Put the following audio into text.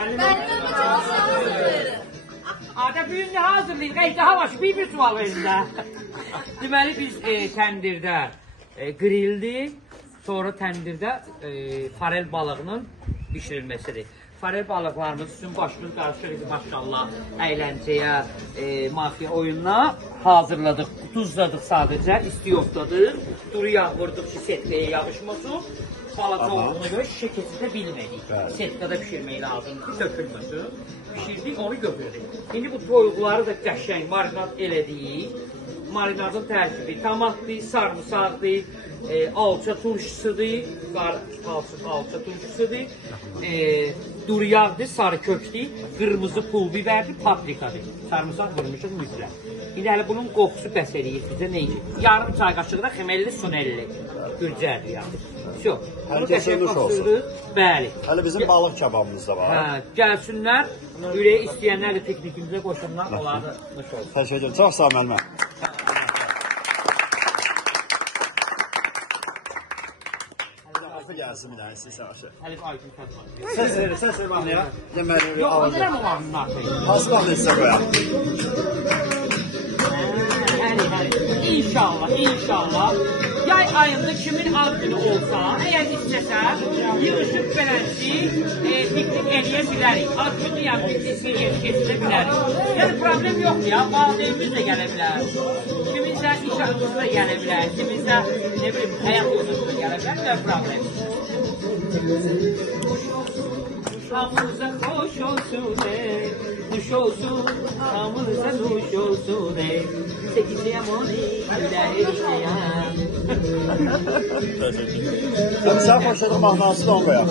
Qəlbimə çox hazırlayırıq. Ada bu gün nə hazırlayırıq? Daha var, bir sual verin də. Deməli biz təndirdə qrildi, sonra təndirdə farel balığının bişirilməsidir. Farel balıqlarımız üçün başımız qarışıq maşallah əyləncəyə, mafiya oyununa hazırladıq. Tuzladıq sadəcə, isti yoxladıq. Duru yağ vurduq ki, setkaya yağışmasın. Balaca olduğuna görə şişə keçirdə bilmədik. Setkada pişirmək lazımdır, sökülməsin. Pişirdik, onu götürdük. İndi bu toyuqları da qəşəng marinat elədik. Marinatın tərkibi tomatdır, sarımsaqdır, alça turşusudur, alça turşusudur, duru yağdır, sarı kökdür, qırmızı pul biberdir, paprikadır. Sarımsaq vurmuşuq mütləq. İndi hələ bunun qoxusu bəs eləyir bizə neyəcək? Yarım çay qaşığı da xemelli, sunelli, gürcərdir yəni. Yox, bunu qəşəng qapsırdıq, bəli. Hələ bizim balıq kababımız da var. Gəlsinlər, ürəyi istəyənlər də teknikimizə qoşunlar, onları nuş olsun. Təşəkkür ederim, çox sağ ol müəllimə. Gəlsin bir dənə, istəyirsən aşağı. Hələ bir aydın tədbir. Səs ver bana ya. Yeməli Yox, o qədər mi var bunun artıq? Hansı vaxt sizə qoyaq? İnşallah, inşallah. Yay ayında kimin ad günü olsa, əgər istəsə, yığışıb beləsi piknik eləyə bilərik. Ad günü yəni piknik keçirə bilərik. Yəni problem yoxdur ya, valideynimiz də gələ bilər. Kiminsə iş arzusu da gələ bilər, kiminsə ne bileyim, həyat yolcusu da gələ bilər, nə problem. Hamımıza xoş olsun nuş olsun, hamımıza nuş olsun Çəkiciyəm onu, gülərişləyəm. Sən xoşladın mahnasını onu qoyaq.